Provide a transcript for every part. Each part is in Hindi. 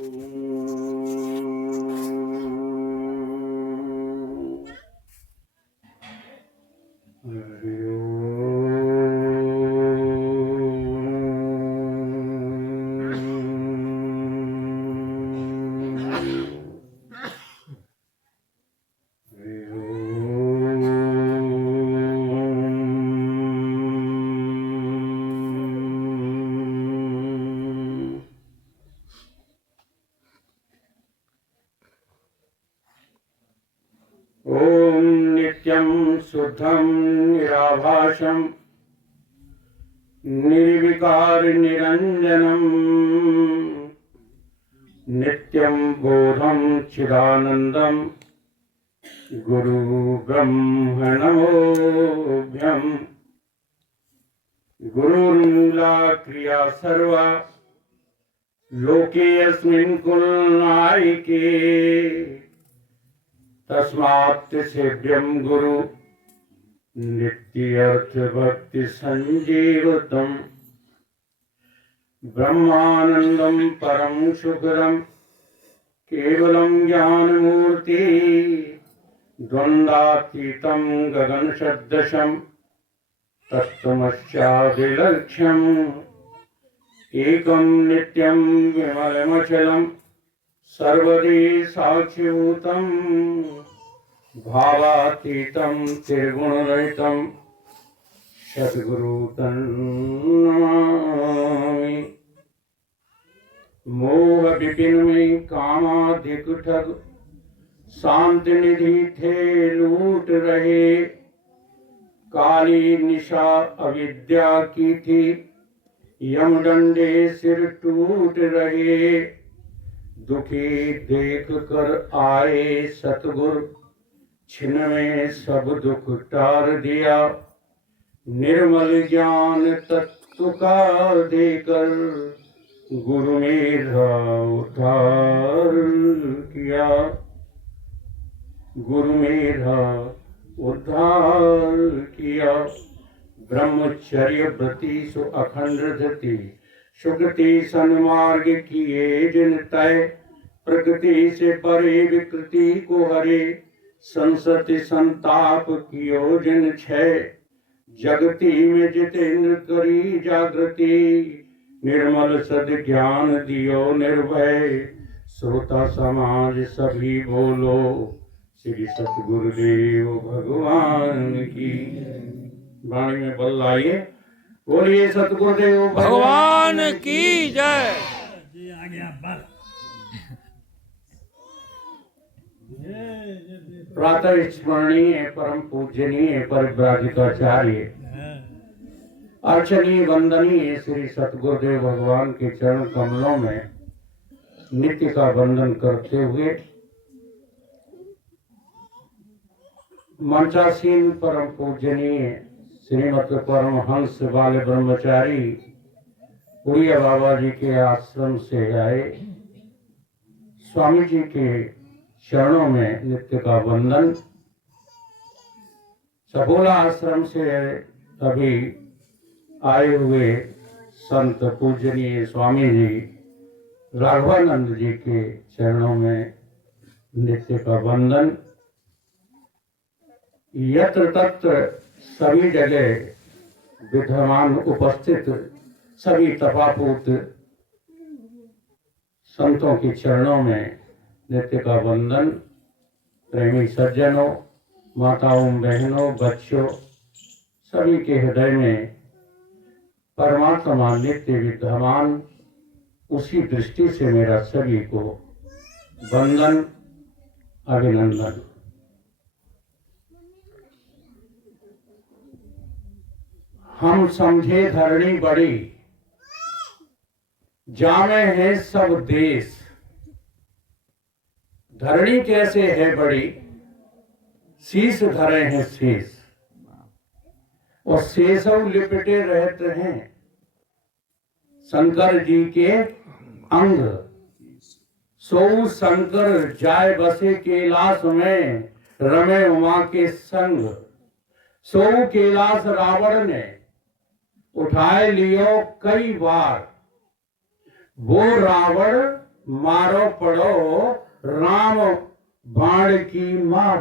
ओम नित्यं शुद्धं निराभासं निर्विकार निरंजनम नित्यं बोधं चिदानंदम गुरु ब्रह्मणोभ्यं गुरुर्मूला क्रिया सर्वा लोके अस्मिन् कुलनायिके तस्मात् सेव्यं गुरु नित्य अर्थ भक्ति संजीवतम ब्रह्मानंदम परम सुखदम केवलम ज्ञान मूर्ति द्वंद्वातीतम गगन सदृशम तत्त्वमस्यादिलक्ष्यम एकम नित्यं विमलमचलम सर्वदि साक्षिभूतं भावातीतं त्रिगुणरहितं सद्गुरु नमामि। मोह विपिन में कामाधिक ठग शांति निधि थे लूट रहे काली निशा अविद्या की थी यमदंडे सिर टूट रहे दुखी देख कर आए सतगुर छिन में सब दुख टार दिया निर्मल ज्ञान तत्व का देकर गुरु मेरा उद्धार किया गुरु मेरा उद्धार किया। ब्रह्मचर्य व्रति सु अखंड धृति सुकृति सन्मार्ग किए जिन तय प्रकृति से परे विकृति को हरे संसति संताप कियो जिन क्षय जगति में जितेंद्र करी जागृति निर्मल सद ज्ञान दियो निर्भय श्रोता समाज सभी बोलो श्री सतगुरुदेव भगवान की। वाणी में बल लाइए बोलिए सतगुरुदेव भगवान की जय। प्रातः स्मरणीय परम पूजनीय परिव्राजिकाचार्य अर्चनीय वंदनीय श्री सतगुरुदेव भगवान के चरण कमलों में नित्य का वंदन करते हुए मंचासीन परम पूजनीय श्रीमद परमहंस बाल ब्रह्मचारी उड़िया बाबा जी के आश्रम से आए स्वामी जी के चरणों में नित्य का वंदन। सपोला आश्रम से अभी आए हुए संत पूजनीय स्वामी जी राघवानंद जी के चरणों में नित्य का वंदन। यत्र तत्र सभी जगह विद्यमान उपस्थित सभी तपापूत संतों के चरणों में नित्य का वंदन। प्रेमी सज्जनों माताओं बहनों बच्चों सभी के हृदय में परमात्मा नित्य विद्यमान उसी दृष्टि से मेरा सभी को वंदन अभिनंदन। हम समझे धरणी बड़ी जामे हैं सब देश धरणी कैसे है बड़ी शीश धरे हैं शेष और शेषव लिपटे रहते हैं शंकर जी के अंग सो शंकर जाय बसे कैलाश में रमे उमा के संग सो कैलाश रावण ने उठाए लियो कई बार वो रावण मारो पड़ो राम बाण की मार।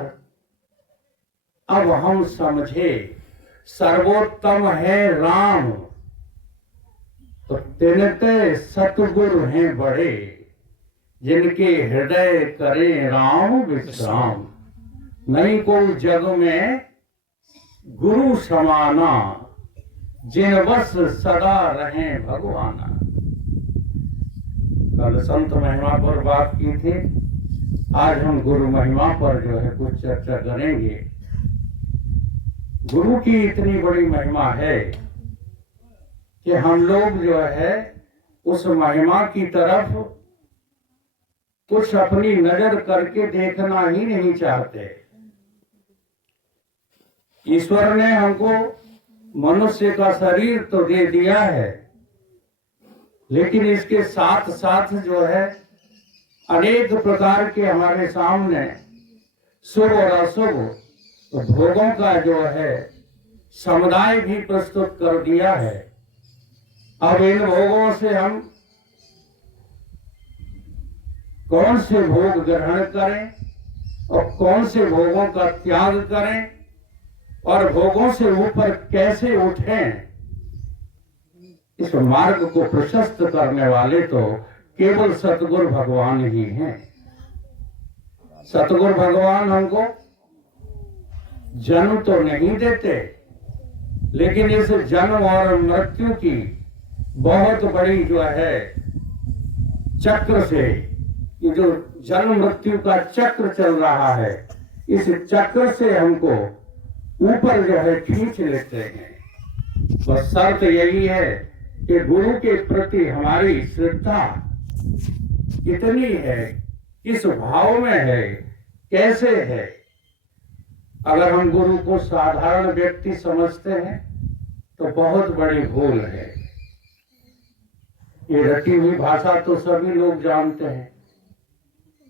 अब हम समझे सर्वोत्तम है राम, तो तिनते सतगुरु हैं बड़े, जिनके हृदय करें राम विश्राम। नहीं कोई जग में गुरु समाना, जिन बस सदा रहे भगवाना। कल संत महिमा पर बात की थी, आज हम गुरु महिमा पर जो है कुछ चर्चा करेंगे। गुरु की इतनी बड़ी महिमा है कि हम लोग जो है उस महिमा की तरफ कुछ अपनी नजर करके देखना ही नहीं चाहते। ईश्वर ने हमको मनुष्य का शरीर तो दे दिया है, लेकिन इसके साथ साथ जो है अनेक प्रकार के हमारे सामने शुभ और अशुभ भोगों का जो है समुदाय भी प्रस्तुत कर दिया है। अब इन भोगों से हम कौन से भोग ग्रहण करें और कौन से भोगों का त्याग करें और भोगों से ऊपर कैसे उठें, इस मार्ग को प्रशस्त करने वाले तो केवल सतगुरु भगवान ही हैं। सतगुरु भगवान हमको जन्म तो नहीं देते, लेकिन इस जन्म और मृत्यु की बहुत बड़ी जो है चक्र से, ये जो जन्म मृत्यु का चक्र चल रहा है, इस चक्र से हमको ऊपर जो है खींच लेते हैं। बस शर्त यही है कि गुरु के प्रति हमारी श्रद्धा कितनी है, किस भाव में है, कैसे है। अगर हम गुरु को साधारण व्यक्ति समझते हैं तो बहुत बड़ी भूल है। ये रटी हुई भाषा तो सभी लोग जानते हैं,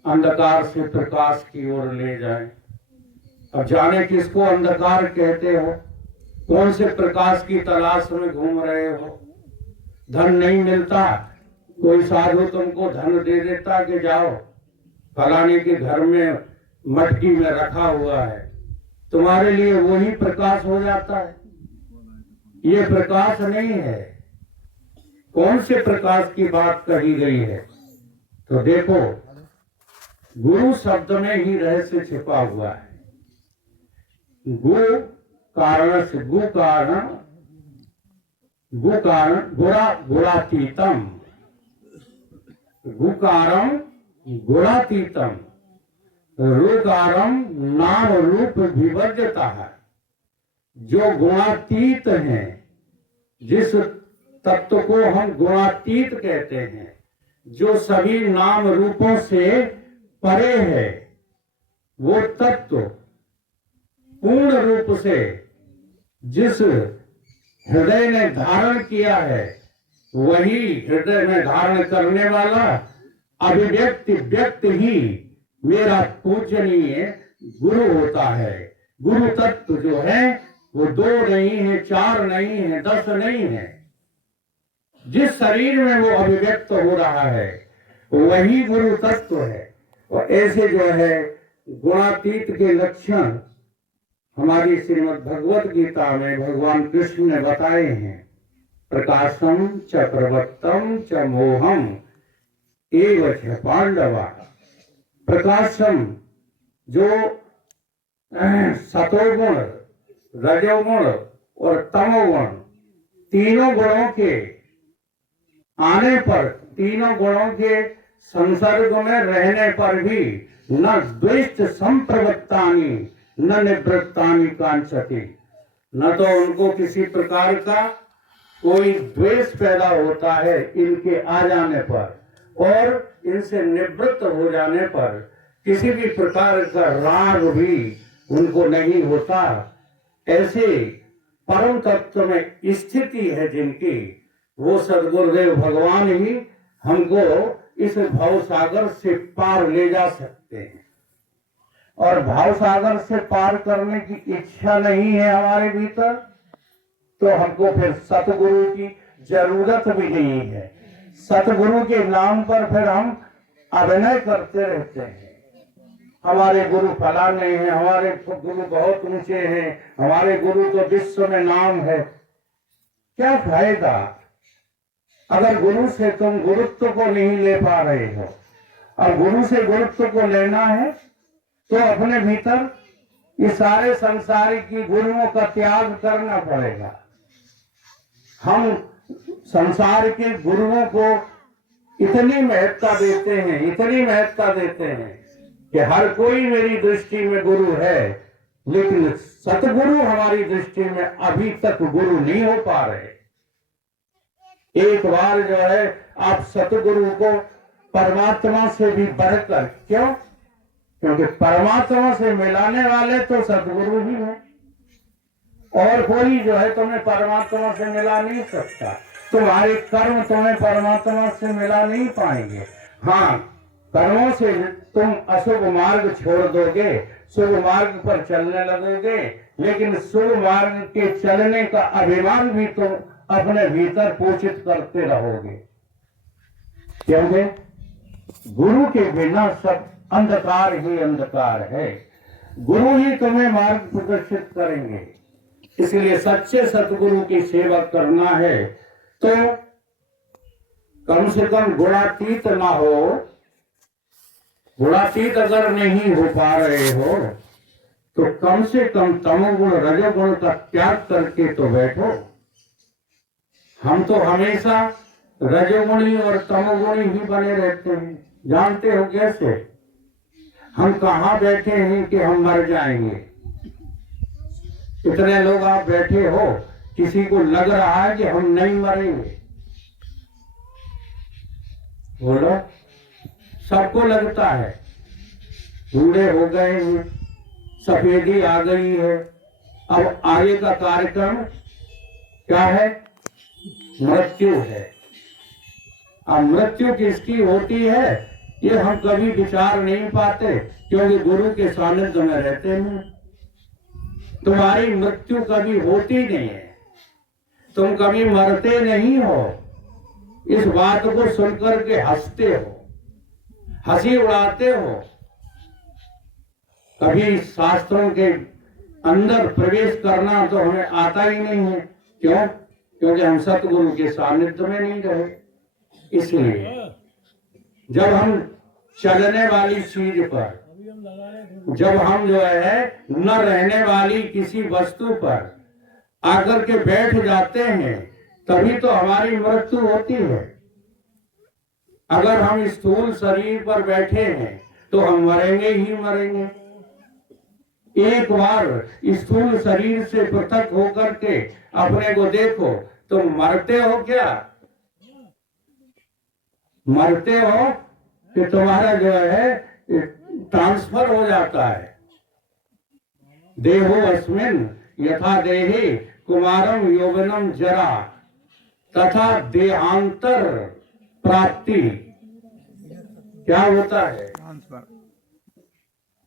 अंधकार से प्रकाश की ओर ले जाए। अब जाने किसको अंधकार कहते हो, कौन से प्रकाश की तलाश में घूम रहे हो। धन नहीं मिलता, कोई साधु तुमको धन दे देता कि जाओ फलाने के घर में मटकी में रखा हुआ है, तुम्हारे लिए वही प्रकाश हो जाता है। ये प्रकाश नहीं है। कौन से प्रकाश की बात कही गई है? तो देखो, गुरु शब्द में ही रहस्य छिपा हुआ है। गु कारण से गु कारण गुणातीतम, गुकारम गुणातीतम, रुकारम नाम रूप विवर्जता है। जो गुणातीत हैं, जिस तत्व को हम गुणातीत कहते हैं, जो सभी नाम रूपों से परे है, वो तत्व पूर्ण रूप से जिस हृदय ने धारण किया है, वही हृदय में धारण करने वाला अभिव्यक्ति व्यक्ति ही मेरा पूजनीय गुरु होता है। गुरु तत्व जो है वो 2 नहीं है, 4 नहीं है, 10 नहीं है। जिस शरीर में वो अभिव्यक्त हो रहा है वही गुरु तत्व है। और ऐसे जो है गुणातीत के लक्षण हमारी श्रीमद् भगवत गीता में भगवान कृष्ण ने बताए हैं। प्रकाशम च प्रवक्तम च मोहम एव च पांडवा। प्रकाशम जो सतोगुण, रजोगुण और तमोगुण, तीनों गुणों के आने पर, तीनों गुणों के संसर्ग में रहने पर भी न द्वेष संप्रवृत्तानि न निवृत्तानि कांक्षति, न तो उनको किसी प्रकार का कोई द्वेष पैदा होता है इनके आ जाने पर, और इनसे निवृत्त हो जाने पर किसी भी प्रकार का राग भी उनको नहीं होता। ऐसे परम तत्व में स्थिति है जिनकी, वो सदगुरुदेव भगवान ही हमको इस भव सागर से पार ले जा सकते हैं। और भाव सागर से पार करने की इच्छा नहीं है हमारे भीतर, तो हमको फिर सतगुरु की जरूरत भी नहीं है। सतगुरु के नाम पर फिर हम अभिनय करते रहते हैं। हमारे गुरु फलाने हैं, हमारे गुरु बहुत ऊंचे हैं, हमारे गुरु तो विश्व में नाम है। क्या फायदा अगर गुरु से तुम गुरुत्व को नहीं ले पा रहे हो। और गुरु से गुरुत्व को लेना है तो अपने भीतर ये सारे संसारिक गुरुओं का त्याग करना पड़ेगा। हम संसार के गुरुओं को इतनी महत्ता देते हैं, इतनी महत्ता देते हैं कि हर कोई मेरी दृष्टि में गुरु है, लेकिन सतगुरु हमारी दृष्टि में अभी तक गुरु नहीं हो पा रहे। एक बार जो है आप सतगुरु को परमात्मा से भी बढ़कर, क्यों? क्योंकि परमात्मा से मिलाने वाले तो सतगुरु ही है, और कोई जो है तुम्हें परमात्मा से मिला नहीं सकता। तुम्हारे कर्म तुम्हें परमात्मा से मिला नहीं पाएंगे। हाँ, कर्मों से तुम अशुभ मार्ग छोड़ दोगे, शुभ मार्ग पर चलने लगोगे, लेकिन शुभ मार्ग के चलने का अभिमान भी तुम अपने भीतर पोषित करते रहोगे। क्योंकि गुरु के बिना सब अंधकार ही अंधकार है। गुरु ही तुम्हें मार्ग प्रदर्शित करेंगे। इसलिए सच्चे सतगुरु की सेवा करना है तो कम से कम गुणातीत ना हो। गुणातीत अगर नहीं हो पा रहे हो तो कम से कम तमोगुण रजोगुण का त्याग करके तो बैठो। हम तो हमेशा रजोगुणी और तमोगुणी ही बने रहते हैं। जानते हो कैसे? हम कहाँ बैठे हैं कि हम मर जाएंगे। इतने लोग आप बैठे हो, किसी को लग रहा है कि हम नहीं मरेंगे? बोलो, सबको लगता है। बूढ़े हो गए हैं, सफेदी आ गई है, अब आगे का कार्यक्रम क्या है? मृत्यु है। अब मृत्यु किसकी होती है ये हम कभी विचार नहीं पाते, क्योंकि गुरु के सानिध्य में रहते हैं। तुम्हारी मृत्यु कभी होती नहीं है, तुम कभी मरते नहीं हो। इस बात को सुनकर के हंसते हो, हंसी उड़ाते हो। कभी शास्त्रों के अंदर प्रवेश करना तो हमें आता ही नहीं है। क्यों? क्योंकि हम सतगुरु के सानिध्य में नहीं रहे। इसलिए जब हम चलने वाली चीज पर, जब हम जो है न रहने वाली किसी वस्तु पर आकर के बैठ जाते हैं, तभी तो हमारी मृत्यु होती है। अगर हम स्थूल शरीर पर बैठे हैं तो हम मरेंगे ही मरेंगे। एक बार स्थूल शरीर से पृथक होकर के अपने को देखो, तुम मरते हो क्या? मरते हो कि तुम्हारा जो है ट्रांसफर हो जाता है। देहो अस्मिन यथा देहे कुमारम यौवनम जरा तथा देहांतर प्राप्ति। क्या होता है?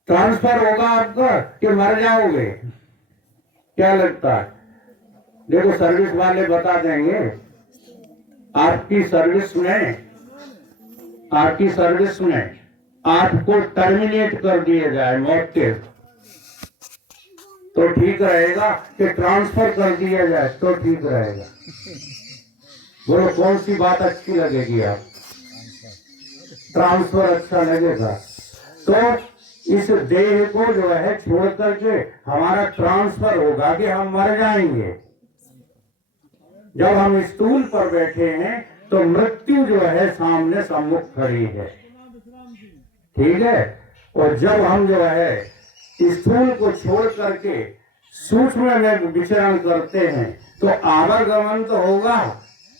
ट्रांसफर होगा आपका कि मर जाओगे? क्या लगता है? देखो, सर्विस वाले बता देंगे। आपकी सर्विस में आपको टर्मिनेट कर दिया जाए, मौत के, तो ठीक रहेगा कि ट्रांसफर कर दिया जाए तो ठीक रहेगा? बोलो, कौन सी बात अच्छी लगेगी? आप ट्रांसफर अच्छा लगेगा। तो इस देह को जो है छोड़ करके हमारा ट्रांसफर होगा कि हम मर जाएंगे। जब हम स्टूल पर बैठे हैं तो मृत्यु जो है सामने सम्मुख खड़ी है। ठीक है? और जब हम जो है स्थूल को छोड़ करके सूक्ष्म में विचरण करते हैं तो आवागमन तो होगा,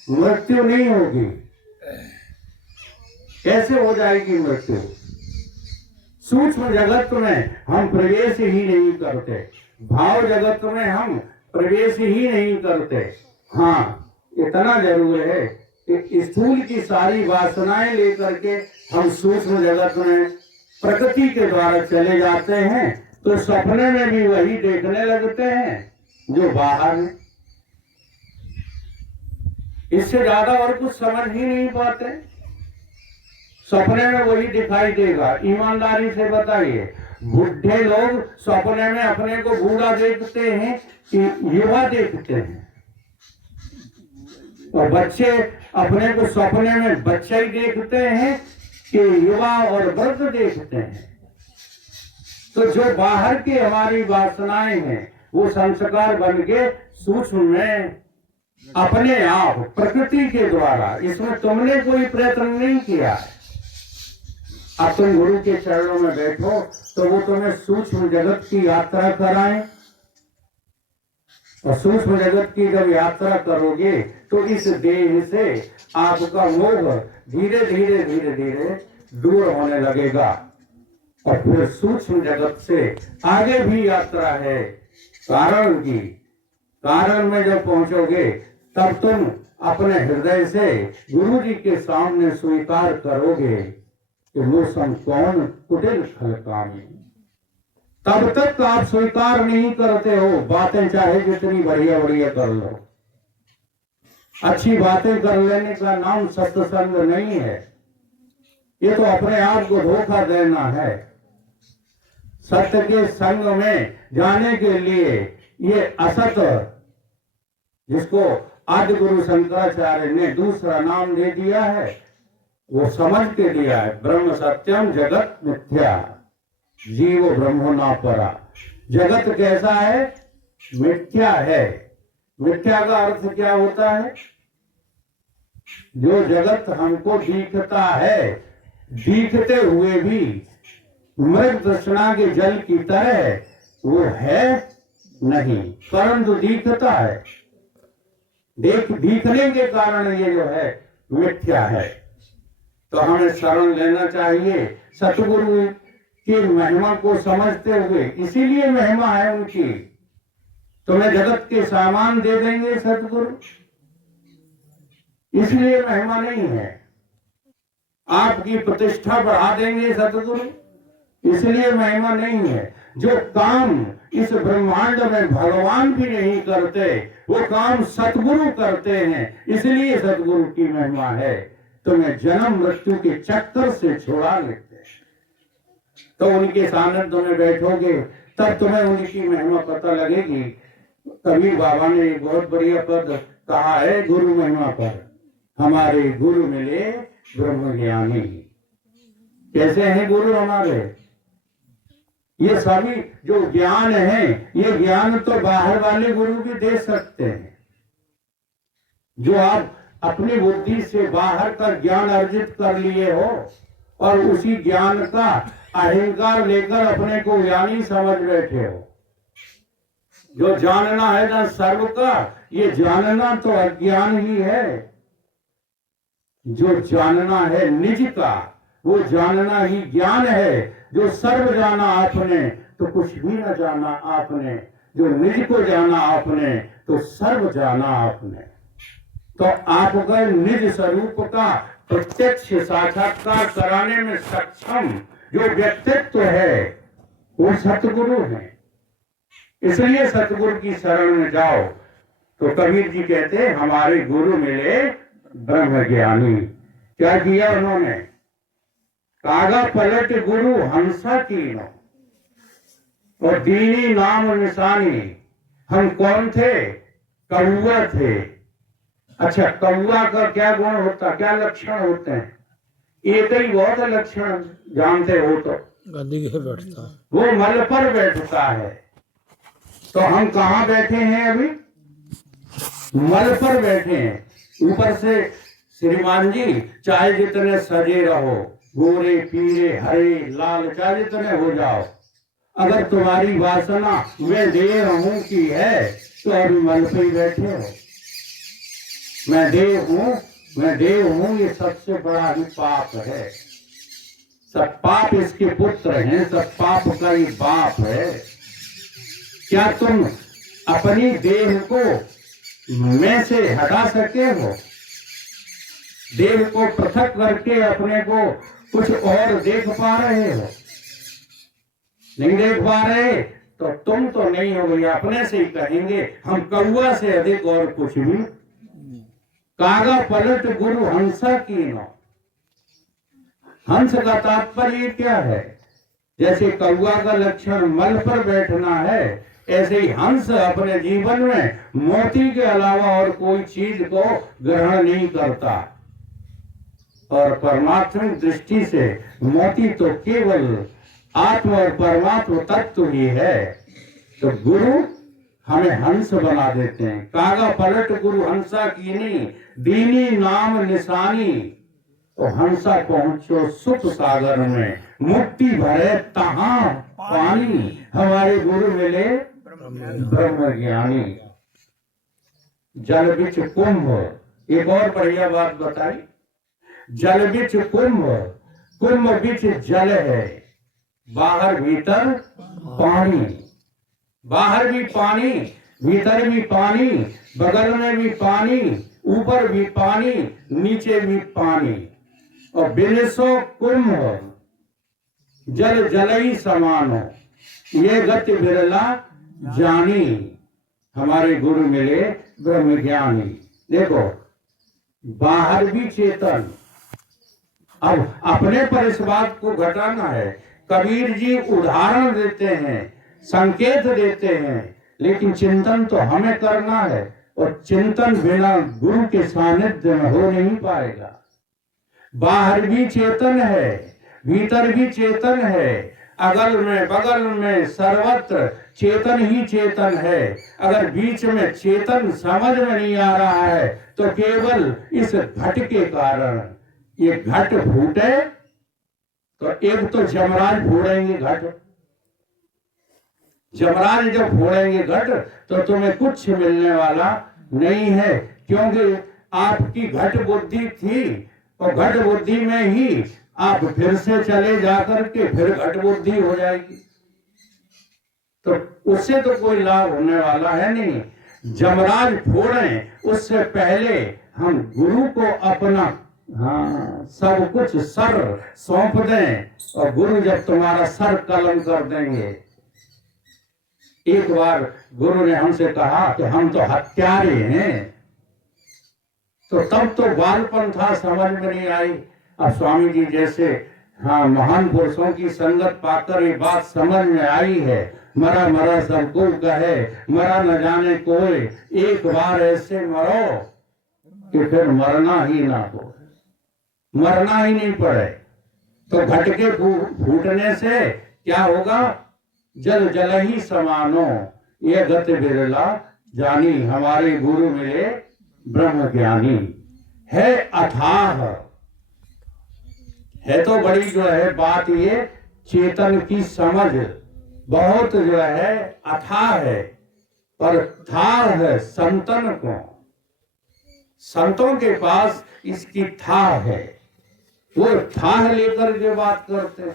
मृत्यु नहीं होगी। कैसे हो जाएगी मृत्यु? सूक्ष्म जगत में हम प्रवेश ही नहीं करते, भाव जगत में हम प्रवेश ही नहीं करते। हाँ, इतना जरूर है कि स्थूल की सारी वासनाएं लेकर के हम सूक्ष्म जगत में प्रकृति के द्वारा चले जाते हैं, तो सपने में भी वही देखने लगते हैं जो बाहर है। इससे ज्यादा और कुछ समझ ही नहीं पाते। सपने में वही दिखाई देगा। ईमानदारी से बताइए, बुढ़े लोग सपने में अपने को बूढ़ा देखते हैं कि युवा देखते हैं, और बच्चे अपने को सपने में बच्चा ही देखते हैं कि युवा और वृद्ध देखते हैं। तो जो बाहर की हमारी वासनाएं हैं वो संस्कार बन के सूक्ष्म में अपने आप प्रकृति के द्वारा, इसमें तुमने कोई प्रयत्न नहीं किया है। अब तुम गुरु के चरणों में बैठो तो वो तुम्हें सूक्ष्म जगत की यात्रा कराएं, और सूक्ष्म जगत की जब यात्रा करोगे तो इस देह से आपका मोह धीरे धीरे धीरे धीरे दूर होने लगेगा, और फिर सूक्ष्म जगत से आगे भी यात्रा है कारण की। कारण में जब पहुंचोगे तब तुम अपने हृदय से गुरु जी के सामने स्वीकार करोगे कि वो सम कौन कुटिल खलकामी। तब तक आप स्वीकार नहीं करते हो, बातें चाहे जितनी बढ़िया बढ़िया कर लो। अच्छी बातें कर लेने का नाम सत्संग नहीं है, ये तो अपने आप को धोखा देना है। सत्य के संग में जाने के लिए ये असत, जिसको आदि गुरु शंकराचार्य ने दूसरा नाम दे दिया है, वो समझ के दिया है। ब्रह्म सत्यम जगत मिथ्या जीव ब्रह्मो न परा। जगत कैसा है? मिथ्या है। मिथ्या का अर्थ क्या होता है? जो जगत हमको दिखता है, दिखते हुए भी मृग तृष्णा के जल की तरह वो है नहीं, परंतु दिखता है। दिखने के कारण ये जो है मिथ्या है। तो हमें शरण लेना चाहिए सतगुरु की महिमा को समझते हुए। इसीलिए महिमा है उनकी। तुम्हें जगत के सामान दे देंगे सतगुरु, इसलिए महिमा नहीं है। आपकी प्रतिष्ठा बढ़ा देंगे सतगुरु, इसलिए महिमा नहीं है। जो काम इस ब्रह्मांड में भगवान भी नहीं करते वो काम सतगुरु करते हैं, इसलिए सतगुरु की महिमा है। तुम्हें जन्म मृत्यु के चक्कर से छुड़ा लेते हैं। तो उनके सानिध्य में बैठोगे तब तुम्हें उनकी महिमा पता लगेगी। कबीर बाबा ने एक बहुत बढ़िया पद कहा है गुरु महिमा पर, हमारे गुरु मिले ब्रह्म ज्ञानी। कैसे हैं गुरु हमारे? ये सभी जो ज्ञान है, ये ज्ञान तो बाहर वाले गुरु भी दे सकते हैं। जो आप अपनी बुद्धि से बाहर का ज्ञान अर्जित कर लिए हो और उसी ज्ञान का अहंकार लेकर अपने को ज्ञानी समझ बैठे हो। जो जानना है ना सर्व का, ये जानना तो अज्ञान ही है। जो जानना है निज का, वो जानना ही ज्ञान है। जो सर्व जाना आपने तो कुछ भी न जाना आपने, जो निज को जाना आपने तो सर्व जाना आपने। तो आपका निज स्वरूप का प्रत्यक्ष साक्षात्कार कराने में सक्षम जो व्यक्तित्व है वो सतगुरु है। इसलिए सतगुरु की शरण में जाओ। तो कबीर जी कहते हमारे गुरु मिले ब्रह्म ज्ञानी। क्या किया उन्होंने? कागा पलट गुरु हंसा कीनो और दीनी नाम निशानी। हम कौन थे? कौआ थे। अच्छा, कौआ का क्या गुण होता, क्या लक्षण होते हैं? एक ही बहुत लक्षण जानते हो तो? गद्दी पे बैठता है, वो मल पर बैठता है। तो हम कहाँ बैठे हैं अभी? मल पर बैठे हैं। ऊपर से श्रीमान जी चाहे जितने सजे रहो, गोरे पीले हरे लाल चाहे जितने हो जाओ, अगर तुम्हारी वासना मैं देह हूं की है तो अभी मल पे ही बैठे हो। मैं देव हूं, ये सबसे बड़ा ही पाप है। सब पाप इसके पुत्र हैं, सब पाप का ही बाप है। क्या तुम अपनी देह को मैं से हटा सके हो? देह को पृथक करके अपने को कुछ और देख पा रहे हो? नहीं देख पा रहे तो तुम तो नहीं हो भैया, अपने से ही कहेंगे हम कौआ से अधिक और कुछ भी। कागा पलट गुरु हंसा कीनो। हंस का तात्पर्य क्या है? जैसे कौवा का लक्षण मल पर बैठना है, ऐसे ही हंस अपने जीवन में मोती के अलावा और कोई चीज को ग्रहण नहीं करता। और परमात्मिक दृष्टि से मोती तो केवल आत्मा और परमात्मा तत्व ही है। तो गुरु हमें हंस बना देते हैं। कागा पलट गुरु हंसा कीनी, दीनी नाम निशानी। तो हंसा पहुंचो सुख सागर में, मुक्ति भरे तहां पानी। हमारे गुरु मिले ब्रह्म ज्ञानी। जल बिच कुंभ, एक और बढ़िया बात बताई। जल बिच कुंभ, कुंभ बिच जल है, बाहर भीतर पानी। बाहर भी पानी, भीतर भी पानी, बगल में भी पानी, ऊपर भी पानी, नीचे भी पानी। और बिनसो कुंभ जल जलई समानो, ये गति बिरला जानी। हमारे गुरु मिले ब्रह्म ज्ञानी। देखो, बाहर भी चेतन। अब अपने पर इस बात को घटाना है। कबीर जी उदाहरण देते हैं, संकेत देते हैं, लेकिन चिंतन तो हमें करना है। और चिंतन बिना गुरु के सानिध्य में हो नहीं पाएगा। बाहर भी चेतन है, भीतर भी चेतन है, अगल में बगल में सर्वत्र चेतन ही चेतन है। अगर बीच में चेतन समझ में नहीं आ रहा है तो केवल इस घट के कारण। ये घट फूटे तो एक तो जमराज फोड़ेंगे घट। जमराज जब फोड़ेंगे घट तो तुम्हें कुछ मिलने वाला नहीं है, क्योंकि आपकी घट बुद्धि थी और घट बुद्धि में ही आप फिर से चले जाकर के फिर घट बुद्धि हो जाएगी। तो उससे तो कोई लाभ होने वाला है नहीं। जमराज फोड़ें उससे पहले हम गुरु को अपना सब कुछ सर सौंप दें। और गुरु जब तुम्हारा सर कलम कर देंगे। एक बार गुरु ने हमसे कहा कि हम तो हत्यारे हैं। तो तब तो बालपन था, समझ में नहीं आई। अब स्वामी जी जैसे महान पुरुषों की संगत पाकर ये बात समझ में आई है। मरा मरा सबको कहे, मरा न जाने कोई, एक बार ऐसे मरो कि फिर मरना ही ना हो, मरना ही नहीं पड़े। तो घट के फूटने से क्या होगा? जल जल ही समानो, ये गति बिरला जानी। हमारे गुरु मिले ब्रह्म ज्ञानी। है अथाह, है तो बड़ी जो है बात, ये चेतन की समझ बहुत जो है अथाह है, पर थाह है संतन को। संतों के पास इसकी थाह है, वो थाह लेकर के बात करते हैं।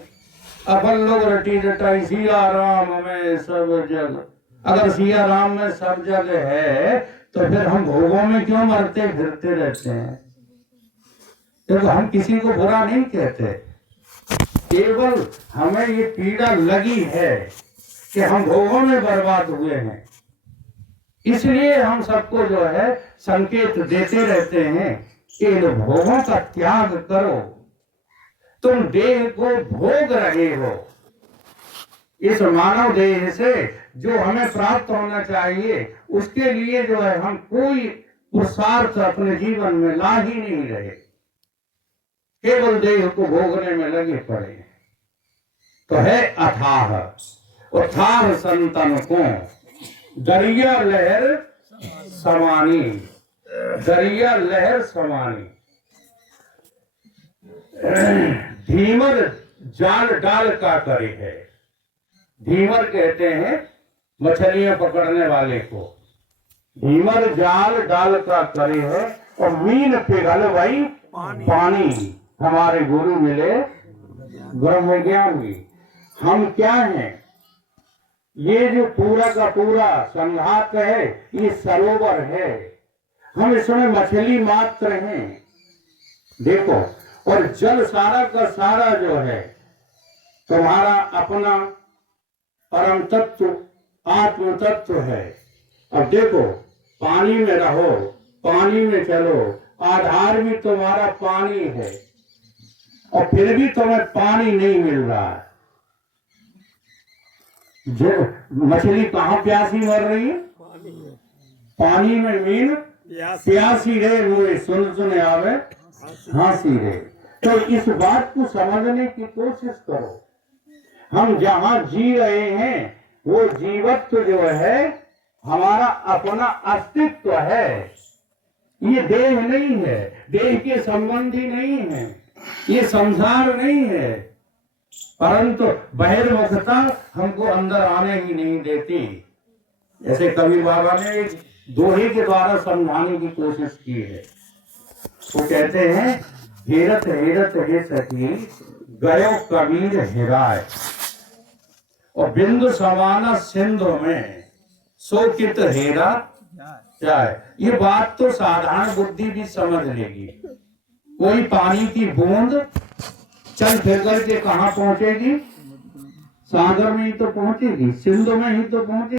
अपन लोग रटी रटाई सिया राम में सब जगह। अगर सिया राम में सब जगह है तो फिर हम भोगों में क्यों मरते फिरते रहते हैं? देखो, हम किसी को बुरा नहीं कहते, केवल हमें ये पीड़ा लगी है कि हम भोगों में बर्बाद हुए हैं। इसलिए हम सबको जो है संकेत देते रहते हैं कि इन भोगों का त्याग करो। तुम देह को भोग रहे हो। इस मानव देह से जो हमें प्राप्त होना चाहिए उसके लिए जो है हम कोई पुरुषार्थ अपने जीवन में ला ही नहीं रहे, केवल देह को भोगने में लगे पड़े। तो है अथाह, अथाह संतन को दरिया लहर समानी, दरिया लहर समानी। धीमर जाल डाल का करे है। धीमर कहते हैं मछलियां पकड़ने वाले को। धीमर जाल डाल का करे है और मीन पिघल भाई पानी। हमारे गुरु मिले ब्रह्म ज्ञानी। हम क्या हैं? ये जो पूरा का पूरा संघात है ये सरोवर है, हम इसमें मछली मात्र हैं। देखो, और जल सारा का सारा जो है तुम्हारा अपना परम तत्व आत्म तत्व है। अब देखो, पानी में रहो, पानी में चलो, आधार भी तुम्हारा पानी है। और फिर भी तुम्हें पानी नहीं मिल रहा है। जो मछली कहाँ प्यासी मर रही है? पानी में मीन प्यासी रे हुए सुन आवे हंसी रे। तो इस बात को समझने की कोशिश करो। हम जहां जी रहे हैं वो जीवत्व जो है हमारा अपना अस्तित्व है। ये देह नहीं है, देह के संबंधी नहीं है, ये संसार नहीं है, परंतु बहिर्मुखता हमको अंदर आने ही नहीं देती। जैसे कबीर बाबा ने एक दोहे के द्वारा समझाने की कोशिश की है। वो कहते हैं हेरत हेरत हे सखी गयो कबीर हेराय, और बिंदु समाना सिंधु में सो कित हेरा जाए। ये बात तो साधारण बुद्धि भी समझ लेगी। कोई पानी की बूंद चल फिर करके कहाँ पहुंचेगी? सागर में ही तो पहुंचेगी, सिंधु में ही तो पहुंचेगी।